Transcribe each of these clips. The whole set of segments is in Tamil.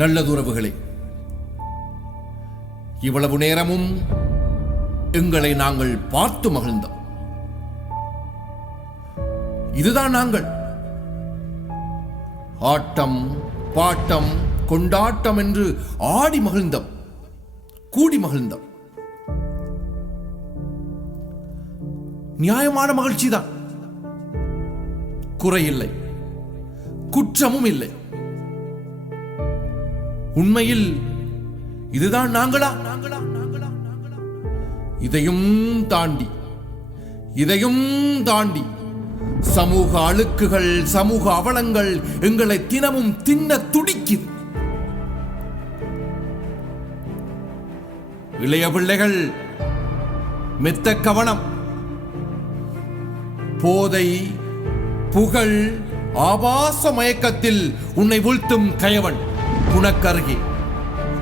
நல்லதுறவுகளே, இவ்வளவு நேரமும் எங்களை நாங்கள் பார்த்து மகிழ்ந்தோம். இதுதான் நாங்கள். ஆட்டம் பாட்டம் கொண்டாட்டம் என்று ஆடி மகிழ்ந்தோம், கூடி மகிழ்ந்தோம். நியாயமான மகிழ்ச்சிதான், குறையில்லை, குற்றமும் இல்லை. உண்மையில் இதுதான் நாங்களா? இதையும் தாண்டி சமூக அழுக்குகள், சமூக அவலங்கள் எங்களை தினமும் தின்ன துடிக்குது. இளைய பிள்ளைகள் மெத்த கவனம். போதை, புகழ், ஆபாச மயக்கத்தில் உன்னை வீழ்த்தும் கயவன் உனக்கருகே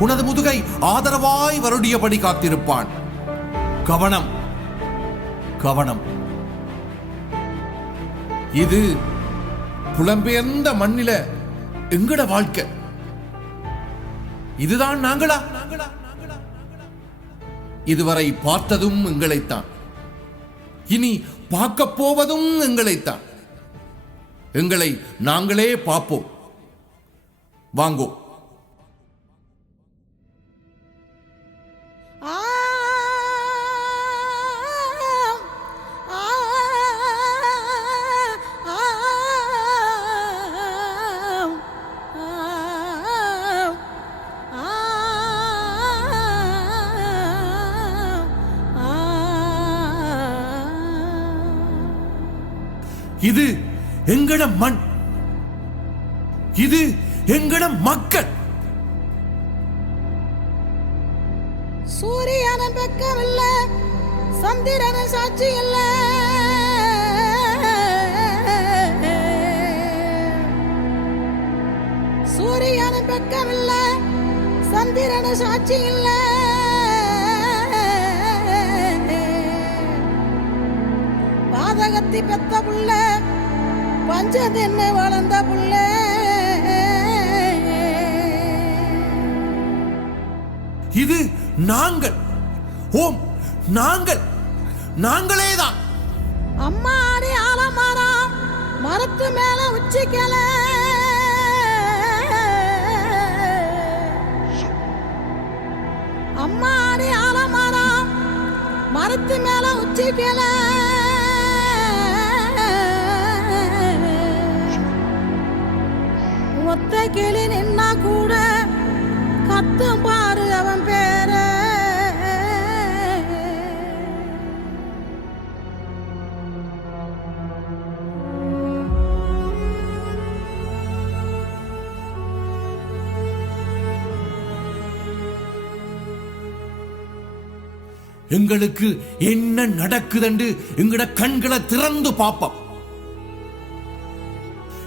உனது முதுகை ஆதரவாய் வருடியபடி காத்திருப்பான். கவனம், கவனம். இது புலம்பெயர்ந்த மண்ணில எங்கட வாழ்க்கை. இதுதான் நாங்களா? இதுவரை பார்த்ததும் எங்களைத்தான், இனி பார்க்க போவதும் எங்களைத்தான். எங்களை நாங்களே பார்ப்போம். வாங்கோ. இது எங்கட மண், இது எங்கட மக்கள். சூரியன பக்கம் இல்ல, சந்திரன சாட்சி இல்ல. சூரியன பக்கம் இல்ல, சந்திரன சாட்சி இல்ல. பாதகத்தி பெத்த புள்ள, பஞ்சதென்ன வளர்ந்த புள்ள. இது நாங்கள். ஓம், நாங்கள், நாங்களேதான். அம்மாடி ஆலமரம், மரத்து மேல உச்சிக்கல. அம்மாடி ஆலமரம், மரத்து மேல உச்சிக்கல. ஒத்த கிளி நின்னா கூட கத்தும் பாரு அவன் பேர. எங்களுக்கு என்ன நடக்குதுன்னு எங்கட கண்களை திறந்து பார்ப்போம்.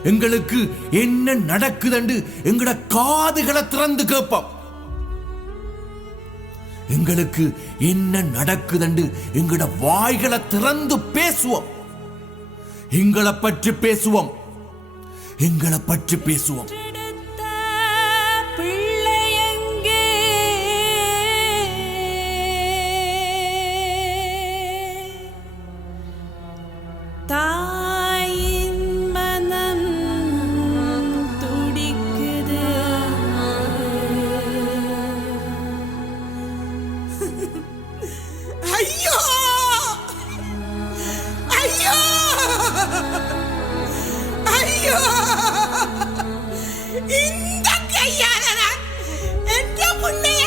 எங்களுக்கு என்ன நடக்குதுன்னு எங்கட காதுகளை திறந்து கேட்போம். எங்களுக்கு என்ன நடக்குதுன்னு எங்கட வாய்களை திறந்து பேசுவோம். எங்களை பற்றி பேசுவோம். எங்களை பற்றி பேசுவோம். ஐயோ ஐயோ ஐயோ, இந்த கையால நான் என்ற புள்ளைய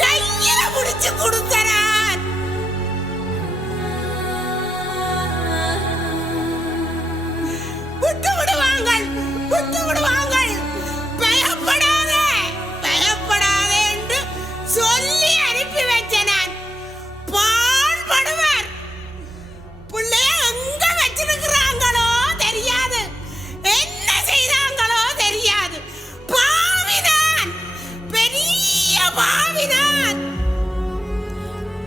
கையில முடிச்சு கொடுத்தறான். விட்டு விடுவாங்கள், விட்டு விடுவாங்கள், பயப்படாதே பயப்படாதே என்று சொல்லி அனுப்பி வச்ச நான் பாடுபடுவார். பிள்ளைய எங்க வச்சிருக்கிறாங்களோ தெரியாது, என்ன செய்தாங்களோ தெரியாது. பாவிதான், பெரிய பாவிதான்.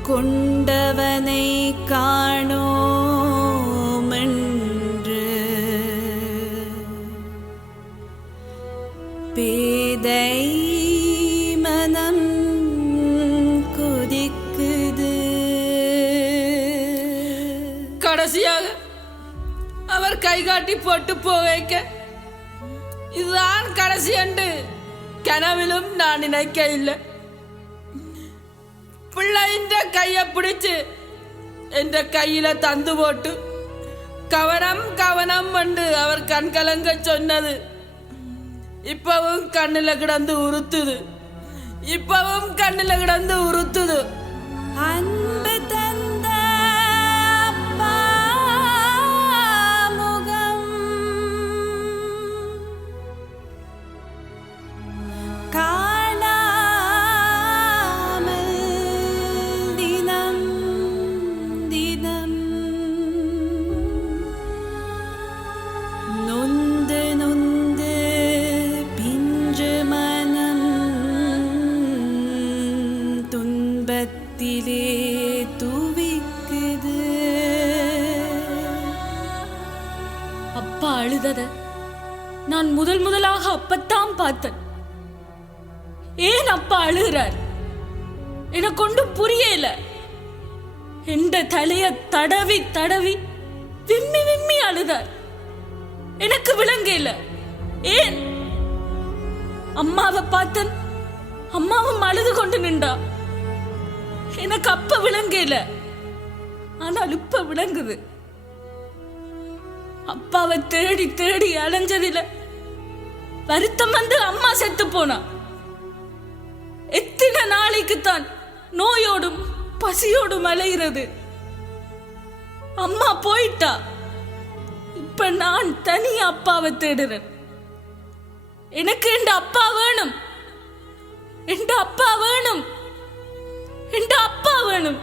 கொண்டவனை காணோம் என்று பேதை மனம் கொதிக்குது. கடைசியாக அவர் கை காட்டி போட்டு போவைக்க இதுதான் கடைசி என்று கனவிலும் நான் நினைக்க இல்லை. பிள்ளையின் கையை பிடிச்சு என்ற கையில தந்து போட்டு கவனம் கவனம் என்று அவர் கண் கலங்க சொன்னது இப்பவும் கண்ணில் கிடந்து உறுத்துது. இப்பவும் கண்ணில் கிடந்து உறுத்துது. அன்பு தந்த அப்பா முகம் காணாமல் தினம் தினம் நொந்து நொந்து பிஞ்சு மனம் துன்பத்திலே துவிக்குது. அப்பா அழுதத நான் முதலாக அப்பத்தான் பார்த்தேன். ஏன் அப்பா அழுகிறார் எனக்கு ஒன்றும் புரியல. என்ற தலைய தடவி தடவி விம்மி விம்மி அழுதார். எனக்கு விளங்கல ஏன். அம்மாவை பார்த்தன், அம்மாவும் அழுது கொண்டு நின்றா. எனக்கு அப்ப விளங்கல, ஆனால் இப்ப விளங்குது. அப்பாவை தேடி தேடி அலைஞ்சதில வருத்தம் வந்து அம்மா செத்து போனா. எத்தனை நாளைக்குத்தான் நோயோடும் பசியோடும் அலைகிறது. அம்மா போயிட்டா. இப்ப நான் தனியா அப்பாவை தேடுறேன். எனக்கு என்ற அப்பா வேணும், என்ற அப்பா வேணும், என்ற அப்பா வேணும்.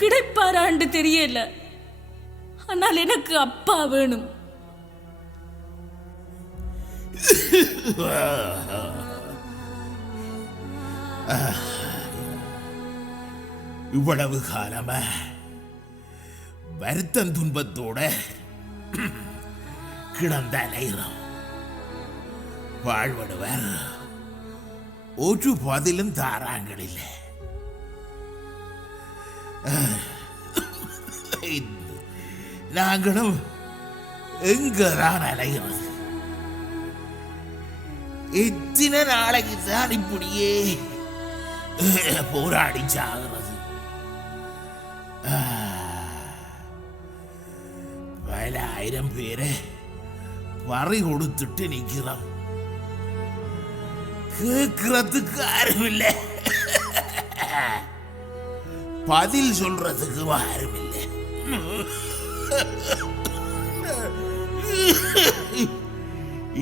கிடைப்பாரான்னு தெரியல, ஆனால் எனக்கு அப்பா வேணும். இவ்வளவு காலமா வருத்தம் துன்பத்தோட கிடந்த அலைகிறோம். வாழ்வடுவர் ஒரு பதிலும் தாராங்களில்லை. நாங்களும் எங்கதான் அலைகிறது? எத்தனை நாளைக்கு தான் இப்படியே போராடி சாகிறது? பல ஆயிரம் பேரை வரி கொடுத்துட்டு நிக்கிறோம். கேட்கறதுக்கு யாரும் இல்லை, பதில் சொல்றதுக்கு யாரும் இல்லை.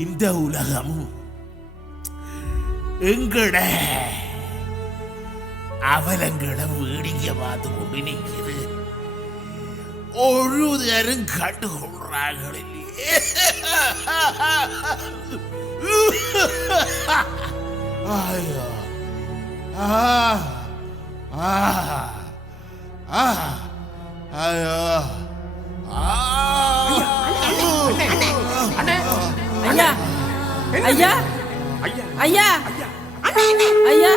இந்த உலகமும் எங்கட அவலங்களை வேடிக்கை பார்த்து கொண்டு நிற்கிறது. ஒரு தரும் கண்டுகொள்றார்கள் இல்லையே. ஐயோ ஐயோ ஐயா ஐயா ஐயா ஐயா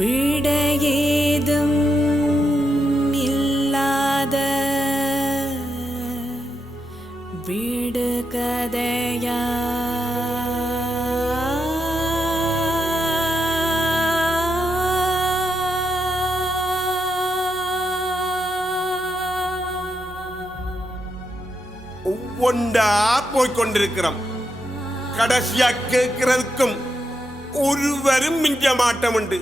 விடையேதும் இல்லாத விடுகதையா ஒவ்வொன்றா போய்கொண்டிருக்கிறோம். கடைசியா கேட்கிறதுக்கும் ஒருவரும் மிஞ்ச மாட்டம் உண்டு.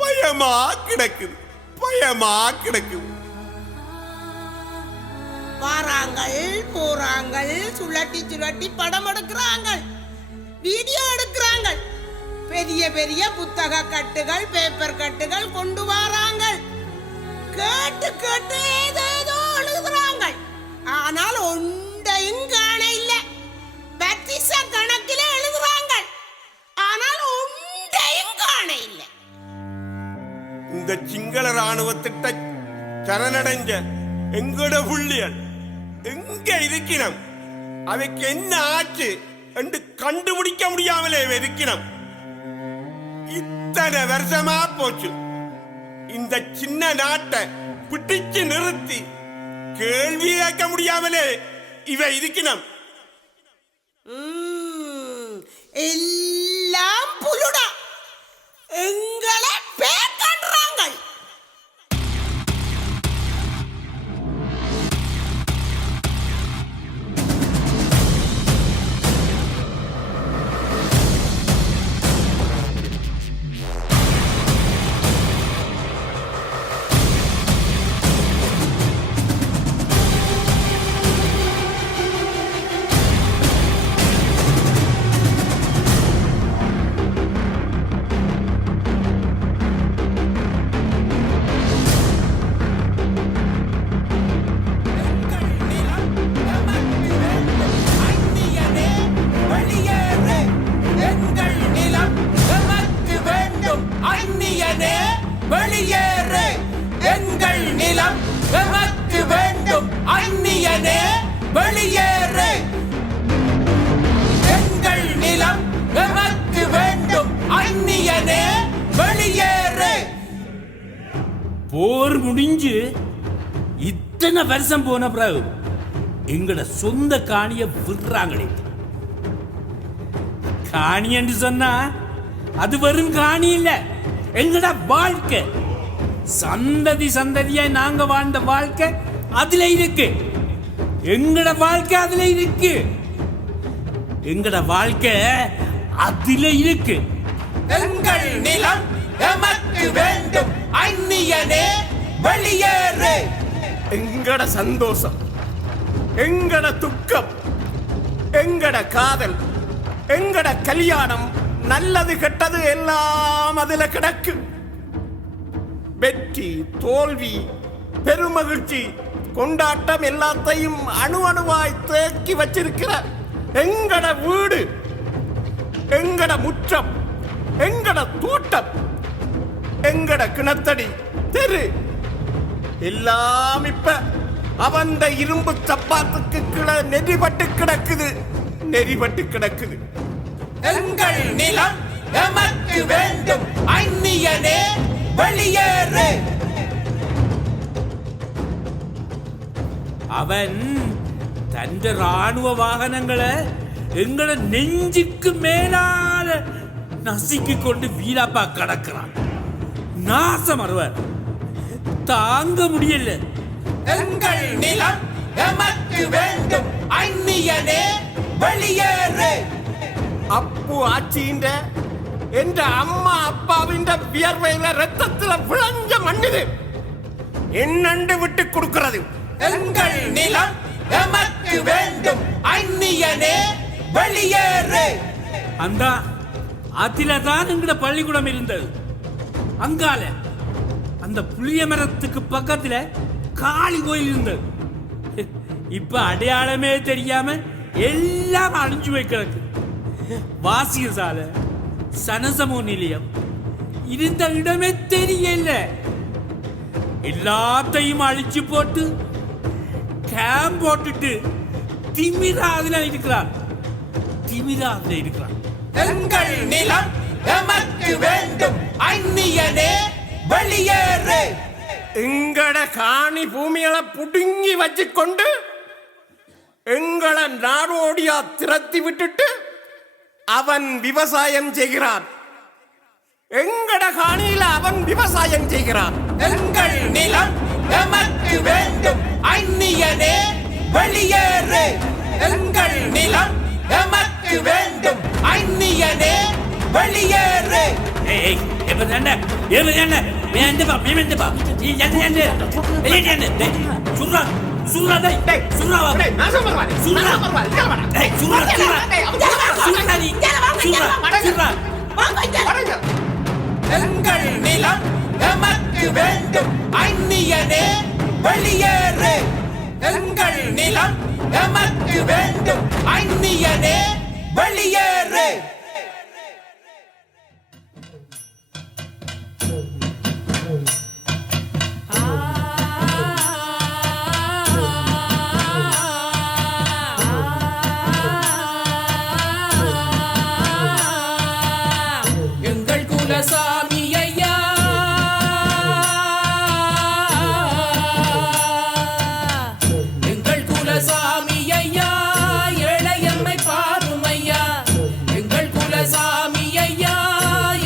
பயமா கிடக்குது, பயமா கிடக்குது. வாராங்கள் போறாங்கள், சுழட்டி சுழட்டி படம் எடுக்கிறாங்க, வீடியோ எடுக்கிறாங்க, பெரிய பெரிய புத்தக கட்டுகள் பேப்பர் கட்டுகள் கொண்டு வராங்க, கேட்டு கேட்டு ஏதேதோ எழுதுறாங்க. ஆனால் ஒன்றையும் காண இல்ல. பத்திச கணக்கில் எழுதுறாங்க, ஆனால் ஒன்றையும் காண இல்லை. இந்த சிங்கள ராணுவத்திட்ட சரணடைஞ்ச எங்கட புள்ளியல் எங்க இருக்கணும், அவைக்கு என்ன ஆச்சு என்று கண்டுபிடிக்க முடியாமலே இருக்கணும். இத்தனை வருஷமா போச்சு. இந்த சின்ன நாட்டை பிடிச்சு நிறுத்தி கேள்வி கேட்க முடியாமலே இவ இருக்கணும். எல்லாம் புலுடா, எங்களை பேக்கன்றாங்க. வெளியேறு, எங்கள் நிலம் எமக்கு வேண்டும். அந்நியனே வெளியேறு, எங்கள் நிலம் எமக்கு வேண்டும். அந்நியனே வெளியேறு. போர் முடிஞ்சு இத்தனை வருஷம் போன பிறகு எங்கட சொந்த காணிய விடுறாங்களே. காணி என்று சொன்னா அது வெறும் காணி இல்ல, எங்கட வாழ்க்கை. சந்ததி சந்ததியா நாங்க வாழ்ந்த வாழ்க்கை அதுல இருக்கு. எங்கட வாழ்க்கை அதுல இருக்கு. எங்கட வாழ்க்கை அதுல இருக்கு. எங்கள் நிலம் எமக்கு வேண்டும். அந்நியனே வெளியேறு. எங்கட சந்தோஷம், எங்கட துக்கம், எங்கட காதல், எங்கட கல்யாணம், நல்லது கெட்டது எல்லாம் அதுல கிடக்கு. வெற்றி, தோல்வி, பெருமகிழ்ச்சி, கொண்டாட்டம் எல்லாத்தையும் அணு அணுவாய் தேக்கி வச்சிருக்கிற எங்கட வீடு, எங்கட முற்றம், எங்கட தோட்டம், எங்கட கிணத்தடி, தெரு எல்லாம் இப்ப அவந்த இரும்பு சப்பாத்துக்கு கீழே நெறிபட்டு கிடக்குது, நெறிபட்டு கிடக்குது. எங்கள் நிலம் எமக்கு வேண்டும், அந்நியனே வெளியேறு. அவன் தந்த ராணுவ வாகனங்களை எங்களை நெஞ்சுக்கு மேலால நசுக்கி கொண்டு வீராப்பா கடக்கிறான். நாசம் வருவார், தாங்க முடியல. எங்கள் நிலம் எமக்கு வேண்டும், அந்நியனே வெளியேறு. அப்பு ஆட்சியின் என்ற அம்மா அப்பாவின் வியர்வையில ரத்தத்துல விளைஞ்ச மண்ணிது என்னண்டு விட்டு கொடுக்கிறது. எங்கள் நிலம் எமக்கு வேண்டும், அந்நியனே வெளியேறு. அந்த ஆத்தில தான் எங்கட பள்ளிக்கூடம் இருந்தது. அங்கால அந்த புளிய மரத்துக்கு பக்கத்துல காளி கோயில் இருந்தது. இப்ப அடையாளமே தெரியாம எல்லாம் அழிஞ்சு போய் கிடக்கு. வாசிய சாலை, சனசமோ நிலையம் இருந்த இடமே தெரியல. எல்லாத்தையும் அழிச்சு போட்டு கேம்ப் போட்டுட்டு திமிராதுல இருக்கிறான், திமிராதுல இருக்கிறான். எங்கள் நிலம் எமக்கு வேண்டும், அந்நியனே வெளியேறு. எங்கட காணி பூமிகளை புடுங்கி வச்சு கொண்டு எங்களை நாடோடியா திரத்தி விட்டுட்டு அவன் விவசாயம் செய்கிறான். எங்கட காணியில அவன் விவசாயம் செய்கிறான். எங்கள் நிலம் எமக்கு வேண்டும், அந்நியனே வெளியேறு. எங்கள் நிலம் எமக்கு வேண்டும், அந்நியனே வெளியேறு. எங்கள் நிலம் எமக்கு வேண்டும், அந்நியனே வெளியேறு. எங்கள் நிலம் எமக்கு வேண்டும், அந்நியனே வெளியேறு. எங்கள் குலசாமி ஐயா, எங்கள் குலசாமி ஐயா, ஏழையம்மை பாரும் ஐயா. எங்கள் குலசாமி ஐயா,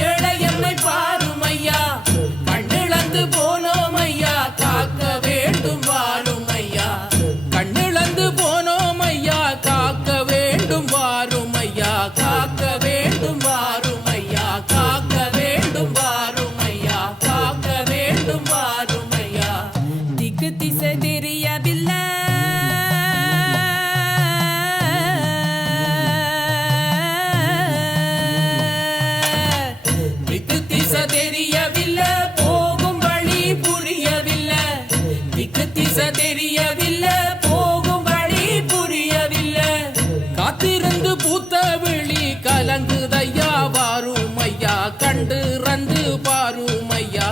ஏழையம்மை பாரும் ஐயா. கண்ணிழந்து போனோம் ஐயா, காக்க வேண்டும் வாரும் ஐயா. கண்ணிழந்து போனோம் ஐயா, காக்க வேண்டும் வாரும் ஐயா. காக்க வேண்டும் வாரும் ஐயா, காக்க வேண்டும் வாரும் ஐயா. காக்க வேண்டும் வாரும் ஐயா. திக்கு திசை தெரியவில்லை, திக்கு திசை தெரியவில்லை, போகும் வழி புரியவில்லை. திக்கு திசை தெரியவில்லை, போகும் வழி புரியவில்லை. காத்திருந்து பூத்த விழி கலங்குதையா வாரும் ஐயா. கண்டு ரந்து பாரும் ஐயா.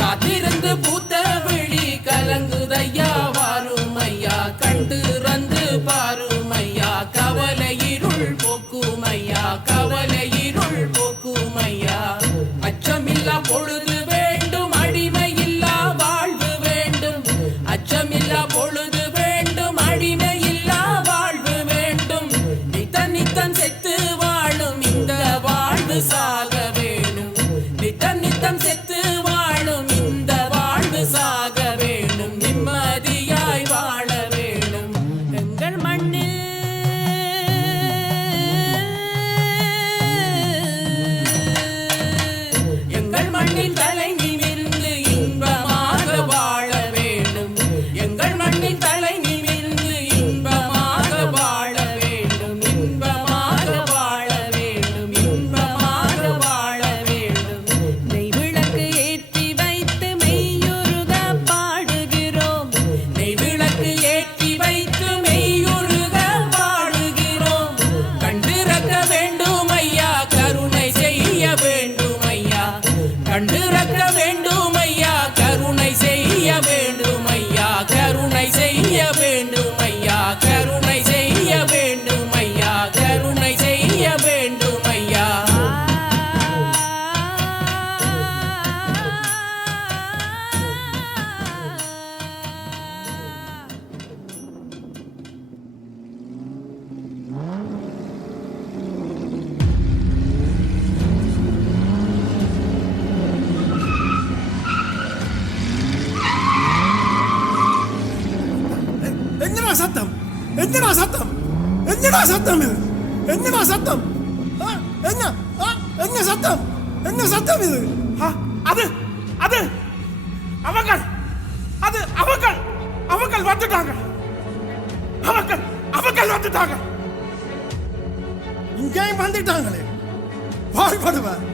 காத்திருந்து பூத்த விழி கலங்குதையா வாரும் ஐயா. கண்டு ரந்து பாரும் ஐயா. கவலை இருள் போக்கும் ஐயா, கவலை இருள் போக்கும் ஐயா. அச்சமில்லா பொழுது வேண்டும், அடிமையில்லா வாழ்வு வேண்டும். அச்சமில்லா பொழுது வேண்டும், அடிமையில்லா வாழ்வு வேண்டும். நித்தம் நித்தம் செத்து வாழும் இந்த வாழ்வு சாக வேணும். நித்தம் நித்தம் செத்து வாழும் இந்த வாழ்வு சாக வேணும். நிம்மதியாய் வாழ வேணும். எங்கள் மண்ணில் எங்கள் மண்ணில் கண்டிறக்க வேண்டும் ஐயா, கருணை செய்ய வேண்டும் ஐயா, கருணை செய்ய வேண்டும் ஐயா, கருணை செய்ய வேண்டும் ஐயா, கருணை செய்ய வேண்டும் ஐயா. என்னடா சத்தம்? என்னடா சத்தம்? என்னடா சத்தம் இது? என்னடா சத்தம்? என்ன என்ன சத்தம்? என்ன சத்தம் இது? அது அது அவங்கள், அது அவங்கள், அவங்கள் வந்துட்டாங்க, அவங்கள் அவங்கள் வந்துட்டாங்க, இங்கேயும் வந்துட்டாங்களே. பாடுபடுவார்,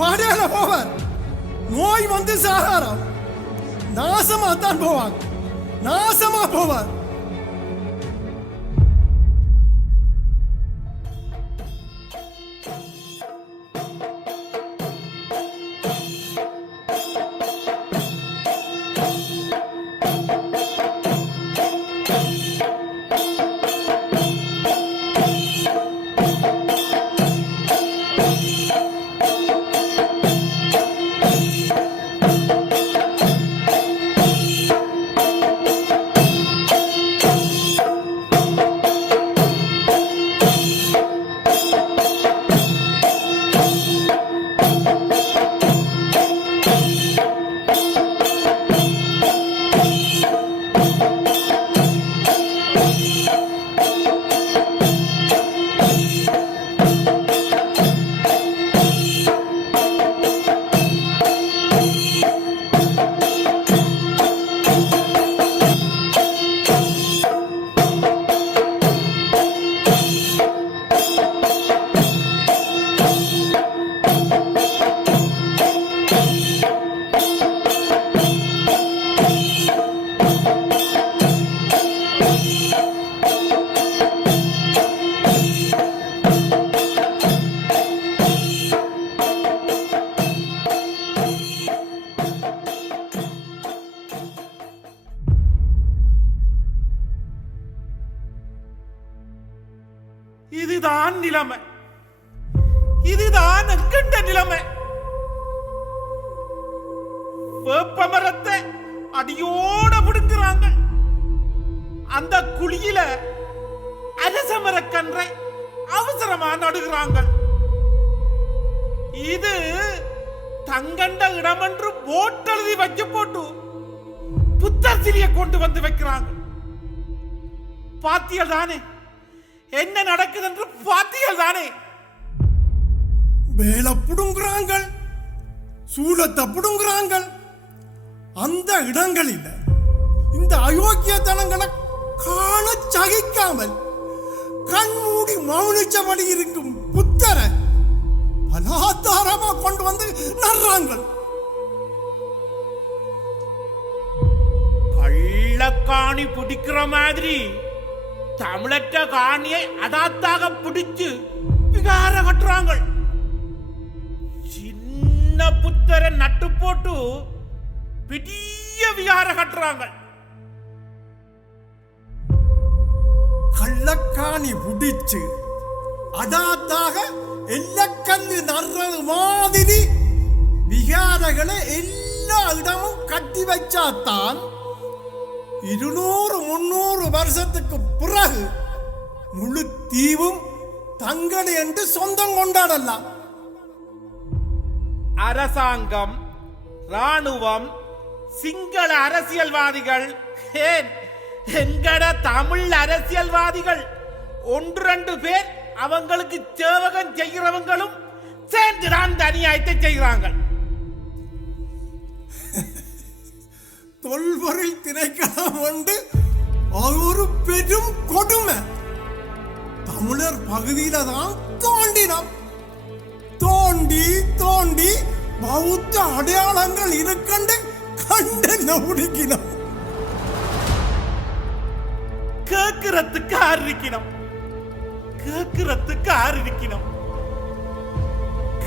பாடையில போவார், நோய் வந்து சாகாரம், நாசமா தான் போவாங்க, நாசமா போவார். இதுதான் நிலைமை, இதுதான் எங்கண்ட நிலைமை. வேப்ப மரத்தை அடியோட பிடுங்குறாங்க, அந்த குழியில அரச மரக்கன்றை அவசரமா நடுகிறாங்க. இது தங்கண்ட இடம் என்று போட் எழுதி வச்சு போட்டு புத்தர் சிலையை கொண்டு வந்து வைக்கிறாங்க. பாத்தியல் தானே என்ன நடக்குது என்று பாத்தியல் தானே. வேலை புடுங்குறாங்க, சூலத்தை புடுங்குறாங்க. அந்த இடங்களில் இந்த அயோக்கியத்தனங்களை காண சகிக்காமல் கண்மூடி மௌனிச்சபடி இருக்கும் புத்தரை பலாத்தாரமா கொண்டு வந்து நடுறாங்க. கள்ளக்காணி பிடிக்கிற மாதிரி தமிழற்ற காணியை அடாத்தாக பிடிச்சு விகார கட்டுறாங்க. சின்ன புத்தரை நட்டு போட்டு பெரிய விகார கட்டுறாங்க. கள்ளக்காணி பிடிச்சு அடாத்தாக எல்லக்கல்லு நடுறது மாதிரி விகாரங்களை எல்லா இடமும் கட்டி வச்சாத்தான் 200-300 வருஷத்துக்கு பிறகு முழு தீவும் தங்கடு என்று சொந்தம் கொண்டாடலாம். அரசாங்கம், ராணுவம், சிங்கள அரசியல்வாதிகள், ஏன் எங்கட தமிழ் அரசியல்வாதிகள் 1-2 பேர் அவங்களுக்கு சேவகம் செய்கிறவங்களும் சேர்ந்துதான் அநியாயத்தை செய்கிறாங்க. தொல்பொருள் திணைக்களம் வந்து அது ஒரு பெரும் கொடுமை. தமிழர் பகுதியில தான் தோண்டினோம், தோண்டி தோண்டி பௌத்த அடையாளங்கள் இருக்கண்டு கண்டு முடிக்கணும். கேட்கிறதுக்கு ஆரம்பிக்கணும், கேட்கிறதுக்கு ஆரம்பிக்கணும்,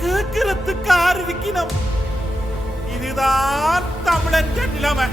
கேட்கிறதுக்கு ஆரம்பிக்கணும். இதுதான் தமிழன் நிலைமை.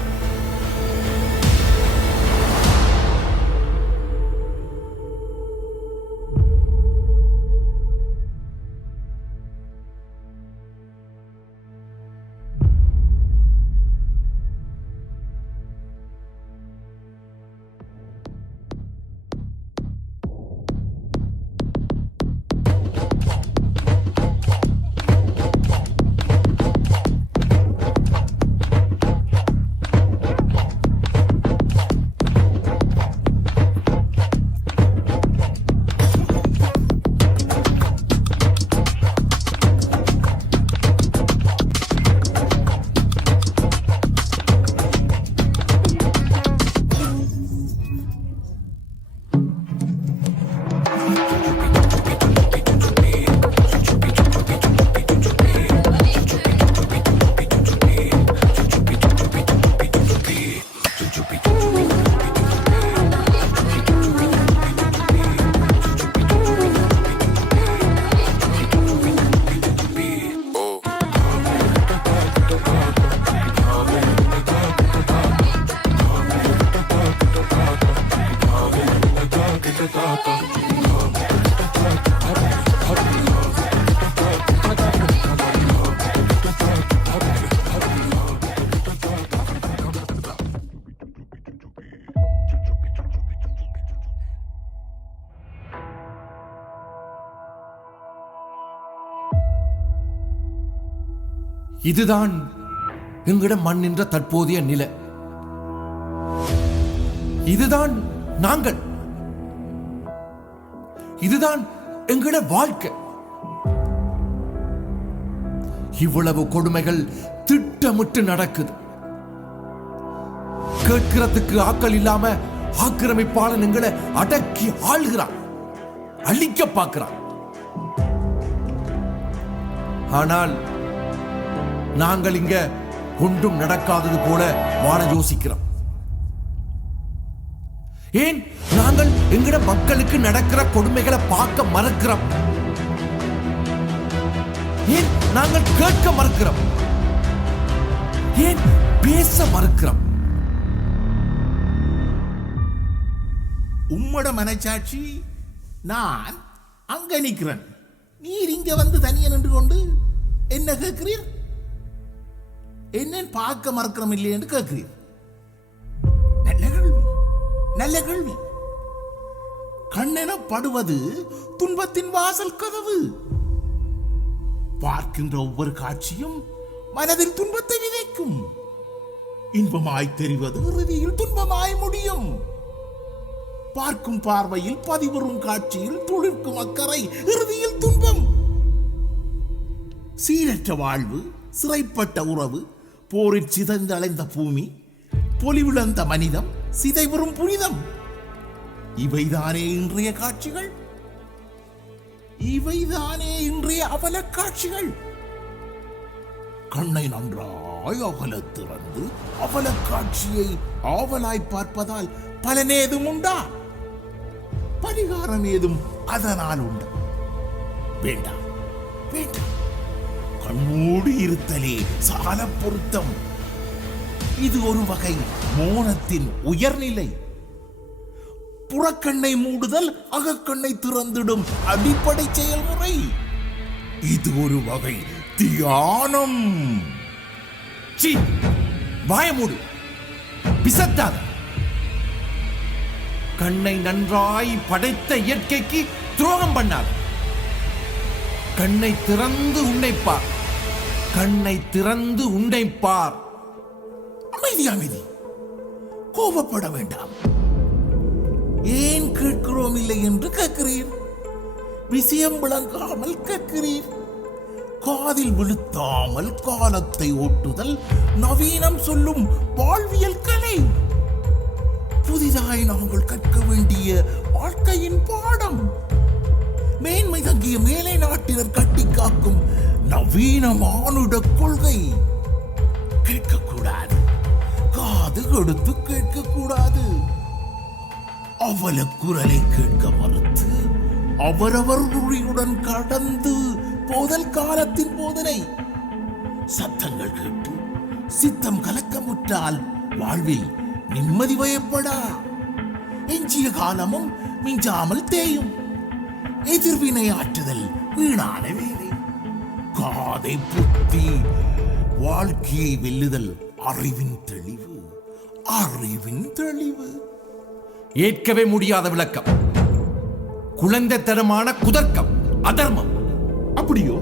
இதுதான் எங்கட மண்ணின்ற தற்போதைய நிலை. இதுதான் நாங்கள். இதுதான் எங்கட வாழ்க்கை. இவ்வளவு கொடுமைகள் திட்டமிட்டு நடக்குது. கேட்கிறதுக்கு ஆக்கள் இல்லாம ஆக்கிரமிப்பாளன் எங்களை அடக்கி ஆள்கிறான், அழிக்க பார்க்கிறான். ஆனால் நாங்கள் இங்க ஒன்றும் நடக்காதது போல வாழ யோசிக்கிறோம். ஏன் நாங்கள் எங்கட மக்களுக்கு நடக்கிற கொடுமைகளை பார்க்க மறுக்கிறோம்? ஏன் நாங்கள் கேட்க மறுக்கிறோம்? ஏன் பேச மறுக்கிறோம்? உம்மோட மனச்சாட்சி நான் அங்க நிக்கிறேன், நீர் இங்க வந்து தனியா நின்று கொண்டு என்ன கேட்கிறீர்? என்ன பார்க்க மறக்கிறோம் இல்லை என்று கேட்கிறீர். நல்ல கேள்வி, நல்ல கேள்வி. கண்ணெனப்படுவது துன்பத்தின் வாசல் கதவு. பார்க்கின்ற ஒவ்வொரு காட்சியும் மனதில் துன்பத்தை விதைக்கும். இன்பமாய் தெரிவது இறுதியில் துன்பமாய் முடியும். பார்க்கும் பார்வையில் பதிவரும் காட்சியில் துளிர்க்கும் அக்கறை இறுதியில் துன்பம். சீரற்ற வாழ்வு, சிறைப்பட்ட உறவு, போரில் சிதைந்தடைந்த பூமி, பொலிவிழந்த மனிதம், சிதைவரும் புனிதம். இவைதானே இன்றைய காட்சிகள்? இவைதானே இன்றைய அவல காட்சிகள்? கண்ணை நன்றாய் அகல திறந்து அவல காட்சியை ஆவலாய் பார்ப்பதால் பலனேதும் உண்டா? பரிகாரம் ஏதும் அதனால் உண்டு? வேண்டாம், வேண்டாம். கண்மூடி இருத்தலே சால பொருத்தம். இது ஒரு வகை மோனத்தின் உயர்நிலை. புறக்கண்ணை மூடுதல் அகக்கண்ணை திறந்திடும் அடிப்படை செயல்முறை. இது ஒரு வகை தியானம். வாய மூடு, பிசத்தாத. கண்ணை நன்றாய் படைத்த இயற்கைக்கு துரோகம் பண்ணாத. கண்ணை திறந்து உன்னைப்பார், கண்ணை திறந்து உன்னைப்பார். அமைதி, அமைதி. கோபப்பட வேண்டாம். ஏன் கேட்கிறோம் இல்லை என்று கேட்கிறீர். விஷயம் விளங்காமல் கேட்கிறீர். காதில் விழுத்தாமல் காலத்தை ஓட்டுதல் நவீனம் சொல்லும் வாழ்வியல் கலை. புதிதாய் நாங்கள் கற்க வேண்டிய வாழ்க்கையின் பாடம். மேன்மை தங்கிய மேலை நாட்டினர் கட்டி காக்கும் நவீன மானுட கொள்கை. கேட்கக்கூடாது, காது கொடுத்து கேட்கக்கூடாது. அவல குரலை கேட்க மறுத்து அவரவர் மொழியுடன் கடந்து போதல் காலத்தின் போதனை. சத்தங்கள் கேட்டு சித்தம் கலக்கமுற்றால் வாழ்வில் நிம்மதி வயப்படா. எஞ்சிய காலமும் மிஞ்சாமல் தேயும். எதிர்வினை ஆற்றுதல் வீணான வேலை. காதை புத்தி வாழ்க்கையை வெல்லுதல் அறிவின் தெளிவு. அறிவின் தெளிவு. ஏற்கவே முடியாத விளக்கம், குழந்தைத்தனமான குதர்க்கம், அதர்மம். அப்படியோ?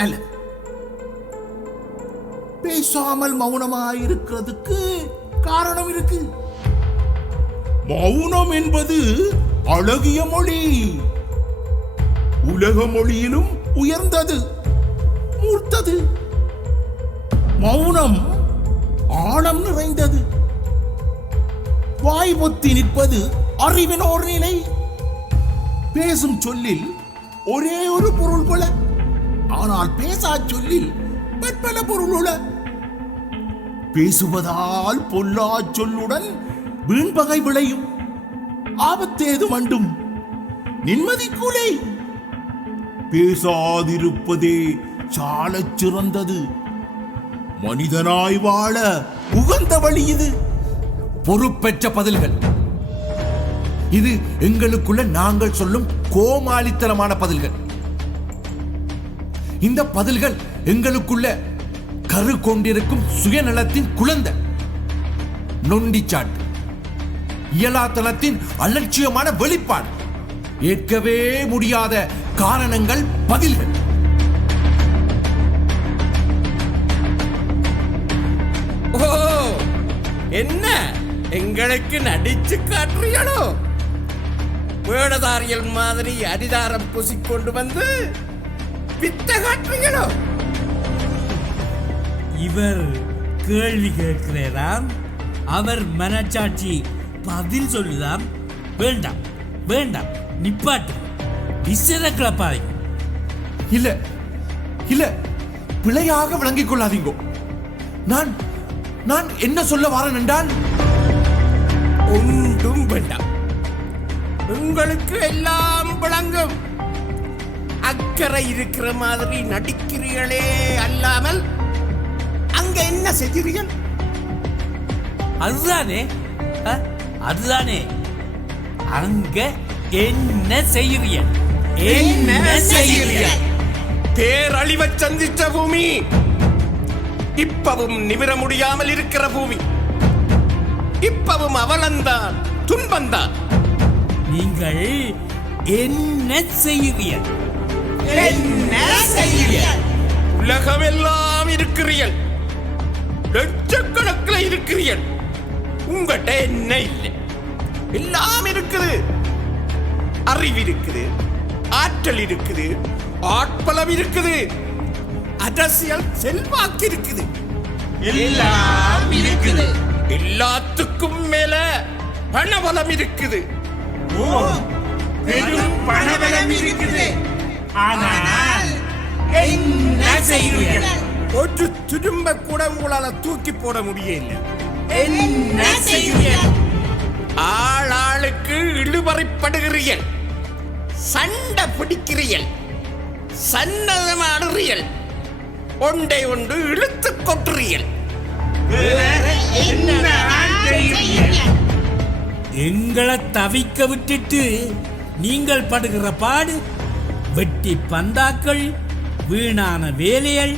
நல்லது. பேசாமல் மௌனமாயிருக்கிறதுக்கு காரணம் இருக்கு. மௌனம் என்பது அழகிய மொழி, உலக மொழியிலும் உயர்ந்தது, மூர்த்தது. மௌனம் ஆழம் நிறைந்தது. வாய் பொத்தி நிற்பது அறிவின் ஓர் நிலை. பேசும் சொல்லில் ஒரே ஒரு பொருள் கொள்ள, ஆனால் பேசா சொல்லில் பற்பல பொருள் உள்ள. பேசுவதால் பொல்லா சொல்லுடன் வீண்பகை விளையும். ஆபத்தேது மண்டும் நிம்மதி கூலை. பேசாதிருப்பதே சாலச் சிறந்தது. மனிதனாய் வாழ உகந்த வழி இது. பொறுப்பற்ற பதில்கள். இது எங்களுக்குள்ள நாங்கள் சொல்லும் கோமாளித்தனமான பதில்கள். இந்த பதில்கள் எங்களுக்குள்ள கரு கொண்டிருக்கும் சுயநலத்தின் குழந்தை, நொண்டிச்சாட்டு, இயலாத்தனத்தின் அலட்சியமான வெளிப்பாடு, ஏற்கவே முடியாத காரணங்கள், பதில்கள். ஓ, என்ன எங்களுக்கு நடிச்சு காட்டுறீங்களோ? வேடதாரியல் மாதிரி அடிதாரம் பூசிக்கொண்டு வந்து பித்த காட்டுறீங்களோ? இவர் கேள்வி கேட்கிறாராம், அவர் மனச்சாட்சி பதில் சொல்லுதாம். வேண்டாம் வேண்டாம், நிப்பாட்டு, விசிற கிளப்பாதீங்க. இல்ல இல்ல, பிழையாக விளங்கிக் கொள்ளாதீங்க. நான் என்ன சொல்ல வாரேன் என்றால், ஒன்றும் வேண்டாம், உங்களுக்கு எல்லாம் விளங்கும். அக்கறை இருக்கிற மாதிரி நடிக்கிறீர்களே அல்லாமல் அங்க என்ன செய்கிறீர்கள்? அதுதானே அதுதானே, அங்க என்ன செய்கிறீர்கள்? என்ன செய்கிறீர்கள்? பேரழிவை சந்திச்ச பூமி, இப்பவும் நிமிர முடியாமல் இருக்கிற பூமி, இப்பவும் அவலந்தான், துன்பந்தான். நீங்கள் என்ன செய்கிறீர்கள்? என்ன செய்கிறீர்கள்? உலகமெல்லாம் இருக்கிறீர்கள், லட்சக்கணக்கில் இருக்கிறீர்கள். உங்கள்கிட்ட என்ன இல்லை? எல்லாம் இருக்குது. அறிவு இருக்குது, ஆற்றல் இருக்குது, ஆட்பலம் இருக்குது, அரசியல் செல்வாக்கு இருக்குது, எல்லாம் இருக்குது. எல்லாத்துக்கும் மேல பணபலம் இருக்குது. பெரும் பணபலம் இருக்குது. ஆனால் என்ன செய்வீர்கள்? ஒரு திரும்ப கூட உங்களால தூக்கி போட முடியல. என்ன செய்வீர்கள்? ஆளாளுக்கு இழுபறிப்படுகிறீர்கள், சண்டை பிடிக்கிறீர்கள், சன்னதமாடுறீர்கள், ஒன்றை ஒன்று இழுத்துக் கொட்டுறீர்கள். எங்களை தவிக்க விட்டுட்டு நீங்கள் படுகிற பாடு, வெட்டி பந்தாக்கள், வீணான வேலைகள்,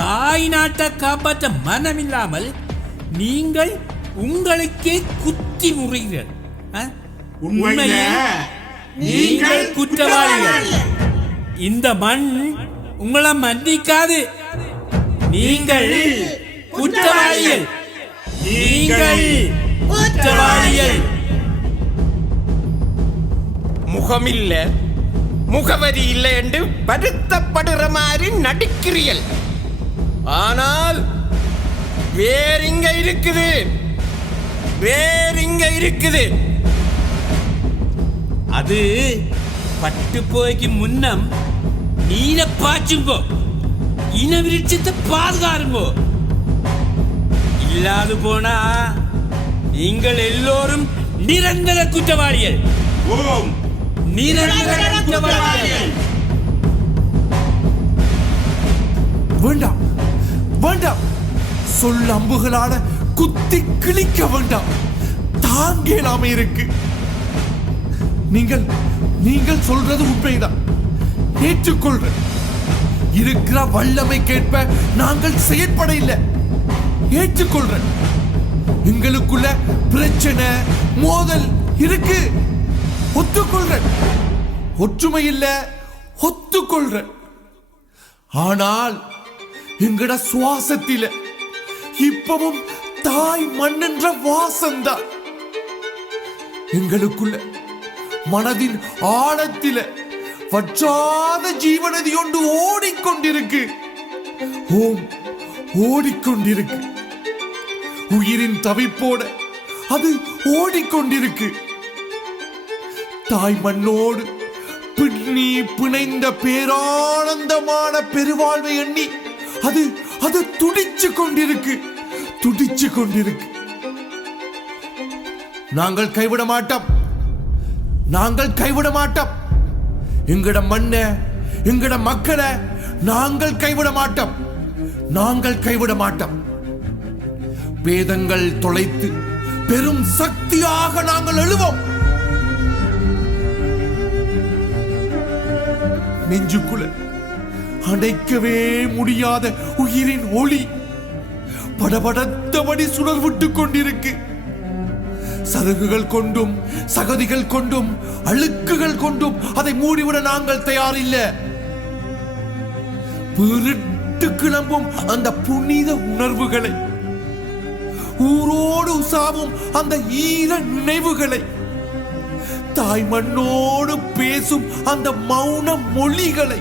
தாய் நாட்டை காப்பாற்ற மனமில்லாமல் நீங்கள் உங்களுக்கே குத்தி முறைகள். உண்மையில் நீங்கள் குற்றவாளிகள். இந்த மண் உங்களை மன்னிக்காது. நீங்கள் குற்றவாளிகள், நீங்கள் குற்றவாளிகள். முகமில்ல, முகவரி இல்லை என்று வருத்தப்படுற மாதிரி நடிக்கிறீர்கள். ஆனால் வேறிங்க இருக்குது, வேறிங்க இருக்குது. அது பட்டு போய்க்கு முன்னம் நீல பாச்சுங்கோ, இன விருட்சத்தை பாதுகாருங்கோ. இல்லாது போனா நீங்கள் எல்லோரும் நிரந்தர குற்றவாளிகள். நிரந்தர குற்றவாளிகள். வேண்டாம் வேண்டாம், சொல் அம்புகளால குத்தி கிழிக்க வேண்டாம். தாங்கலாமே இருக்கு. நீங்கள் சொல்றது உண்மைதான், ஏற்றுக்கொள்றேன். இருக்கிற வல்லமை கேட்ப நாங்கள் செயற்பட இல்லை, ஏற்றுக்கொள்றேன். எங்களுக்குள்ள பிரச்சனை மோதல் இருக்கு, ஒத்துக்கொள்றேன். ஒற்றுமை இல்ல, ஒத்துக்கொள்றேன். ஆனால் எங்கட சுவாசத்தில இப்பவும் தாய் மண்ணென்ற வாசம்தான். எங்களுக்குள்ள மனதின் ஆழத்தில வற்றாத ஜீவநதி ஒன்று ஓடிக்கொண்டிருக்கு. ஓடிக்கொண்டிருக்கு. உயிரின் தவிப்போட அது ஓடிக்கொண்டிருக்கு. தாய் மண்ணோடு பின்னி பிணைந்த பேரானந்தமான பெருவாழ்வை எண்ணி அது துடிச்சு கொண்டிருக்கு. நாங்கள் கைவிட மாட்டோம். எங்கட மண்ண, எங்கட மக்களை நாங்கள் கைவிட மாட்டோம். வேதங்கள் தொலைத்து பெரும் சக்தியாக நாங்கள் எழுவோம். நெஞ்சுக்குள்ள அடைக்கவே முடியாத உயிரின் ஒளி படபடத்தபடி சுடர் விட்டுக் கொண்டிருக்கு. சருகுகள் கொண்டும் சகதிகள் கொண்டும் அழுக்குகள் கொண்டும் அதை மூடிவிட நாங்கள் தயாரில்லை. பெருட்டு கிளம்பும் அந்த புனித உணர்வுகளை, ஊரோடு உசாவும் அந்த ஈர நினைவுகளை, தாய் மண்ணோடு பேசும் அந்த மௌன மொழிகளை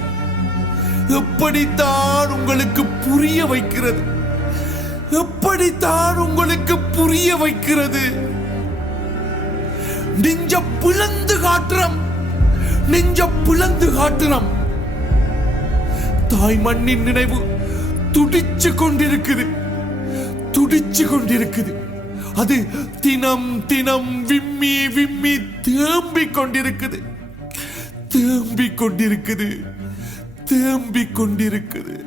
எப்படித்தான் உங்களுக்கு புரிய வைக்கிறது? நெஞ்ச பிளந்து காட்டுறோம். தாய் மண்ணின் நினைவு துடிச்சு கொண்டிருக்குது. அது தினம் விம்மி தேம்பிக் கொண்டிருக்குது.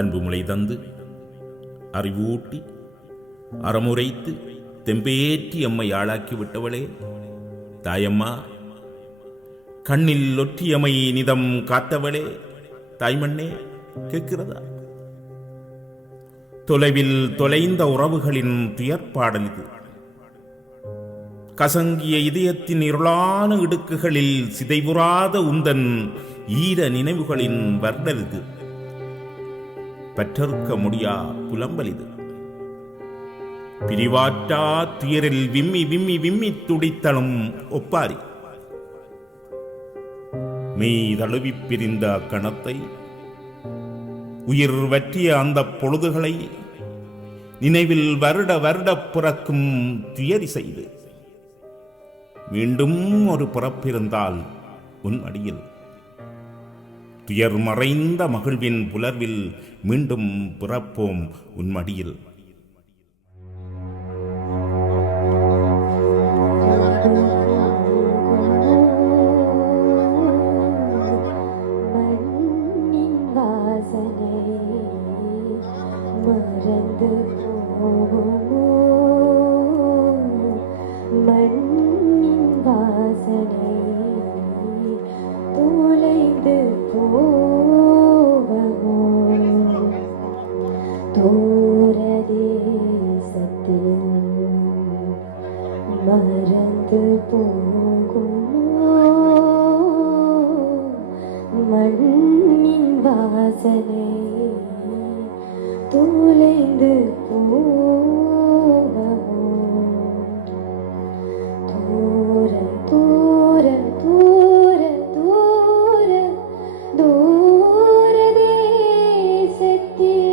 அன்புமுலை தந்து அறிவூட்டி அறமுறைத்து தெம்பேற்றி அம்மை ஆளாக்கி விட்டவளே தாயம்மா, கண்ணில் ஒற்றியம்மை நிதம் காத்தவளே தாய்மண்ணே, கேட்கிறதா? தொலைவில் தொலைந்த உறவுகளின் துயர்ப்பாடல் இது. கசங்கிய இதயத்தின் இருளான இடுக்குகளில் சிதைவுறாத உந்தன் ஈர நினைவுகளின் வர்ணல் இது. பற்றறுக்க முடியா புலம்பல் இது. பிரிவாற்றா துயரில் விம்மி துடித்தளும் ஒப்பாரி. மெய் தழுவி பிரிந்த கணத்தை, உயிர் வற்றிய அந்த பொழுதுகளை நினைவில் வருட பிறக்கும் துயரி செய்து மீண்டும் ஒரு பிறப்பிருந்தால் உன் அடியில் துயர் மறைந்த மகிழ்வின் புலர்வில் மீண்டும் பிறப்போம் உன் மடியில். மறந்து போகுமோ மண்ணின் வாசனை தொலைந்து போகுமோ தூர தூர தூர தூர தூர தேசத்தில்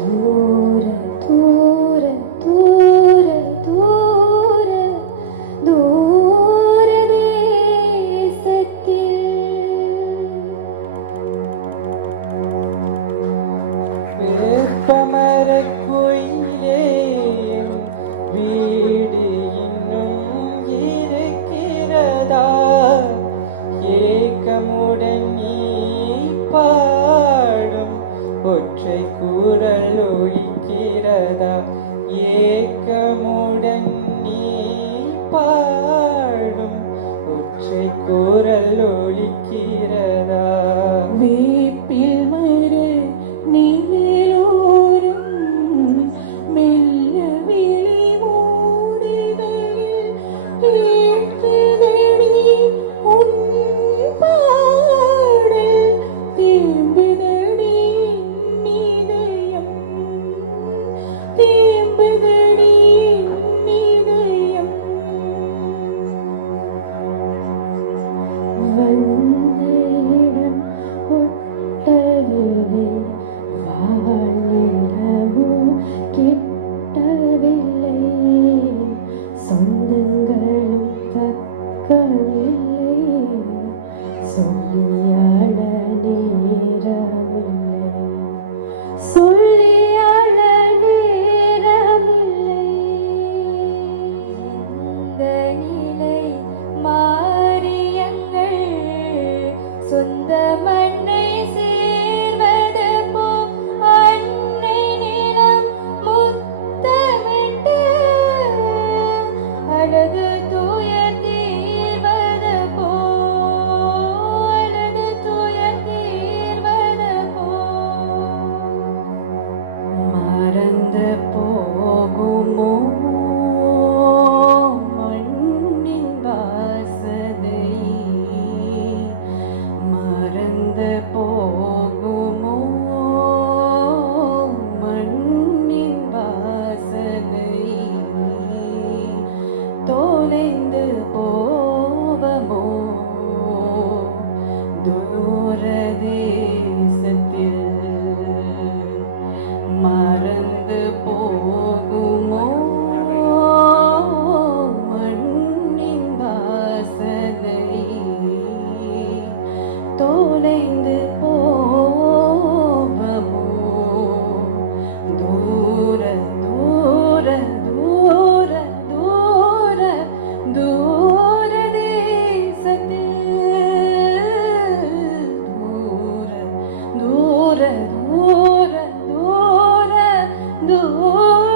தூர தூர தூர தூர தூர ஏக்கமுடன் நீ பாடும் ஒற்றை குரல் ஒலிக்கிறதா வேப்பில் மறு நிலையோரும் மெல்ல விழி மூடிகளில் கேட்குதடி உன் பாடல் தேம்புதடி நிதயம் தேம்புதடி நிதயம் வந்த இடம் ஒட்டவில்லை வாழ்நிலவோ கிட்டவில்லை சொந்தங்களும் தக்கவில்லை சொல்லியாட நேரமில்லை சொல்லியாட நேரமில்லை இந்த நிலை மாறியங்கள் சொந்த மண்ணை சேர்வது போ அன்னை நிலம் முத்தமிட்டு அழகு துயர் தீர்வது போ அழகு துயர் தீர்வது போ மறந்து போகுமோ மண்ணின் வாசனை மறந்து போகுமோ மண்ணின் வாசனை தொலைந்து போவமோ தூர தேசத்தில் மறந்து போகுமோ மண்ணின் வாசனை தொலைந்து போவமோ தூர தூர தூர தூர தூர தேசத்தில் தூர தூர தூர தூர